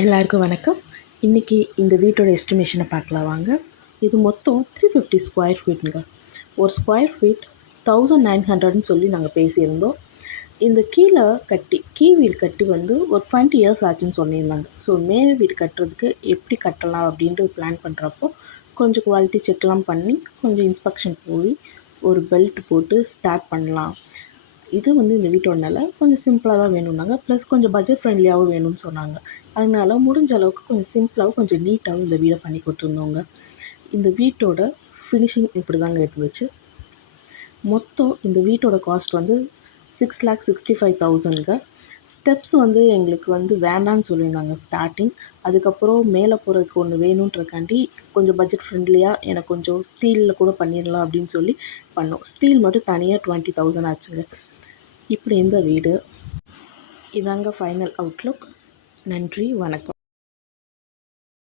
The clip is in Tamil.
எல்லாருக்கும் வணக்கம். இன்றைக்கி இந்த வீட்டோட எஸ்டிமேஷனை பார்க்கலாம் வாங்க. இது மொத்தம் 350 ஸ்கொயர் ஃபீட்டுங்க. ஒரு ஸ்கொயர் ஃபீட் 1900ன்னு சொல்லி நாங்கள் பேசியிருந்தோம். இந்த கீழ் வீடு கட்டி வந்து ஒரு 20 இயர்ஸ் ஆச்சுன்னு சொல்லியிருந்தாங்க. ஸோ மேல் வீடு கட்டுறதுக்கு எப்படி கட்டலாம் அப்படின்ட்டு பிளான் பண்ணுறப்போ கொஞ்சம் குவாலிட்டி செக்லாம் பண்ணி கொஞ்சம் இன்ஸ்பெக்ஷன் போய் ஒரு பெல்ட் போட்டு ஸ்டார்ட் பண்ணலாம். இது வந்து இந்த வீட்டோட நிலை கொஞ்சம் சிம்பிளாக தான் வேணும்னாங்க. ப்ளஸ் கொஞ்சம் பட்ஜெட் ஃப்ரெண்ட்லியாகவும் வேணும்னு சொன்னாங்க. அதனால முடிஞ்ச அளவுக்கு கொஞ்சம் சிம்பிளாகவும் கொஞ்சம் நீட்டாகவும் இந்த வீடை பண்ணி கொடுத்துருந்தோங்க. இந்த வீட்டோட ஃபினிஷிங் இப்படி தாங்க இருந்துச்சு. மொத்தம் இந்த வீட்டோட காஸ்ட் வந்து 6,65,000ங்க. ஸ்டெப்ஸ் வந்து எங்களுக்கு வந்து வேண்டான்னு சொல்லியிருந்தாங்க ஸ்டார்டிங். அதுக்கப்புறம் மேலே போகிறதுக்கு ஒன்று வேணுன்றக்காண்டி கொஞ்சம் பட்ஜெட் ஃப்ரெண்ட்லியாக எனக்கு கொஞ்சம் ஸ்டீலில் கூட பண்ணிடலாம் அப்படின்னு சொல்லி பண்ணோம். ஸ்டீல் மட்டும் தனியாக 20,000 ஆச்சுங்க. இப்படி இந்த வீடு இதாங்க ஃபைனல் அவுட்லுக். நன்றி, வணக்கம்.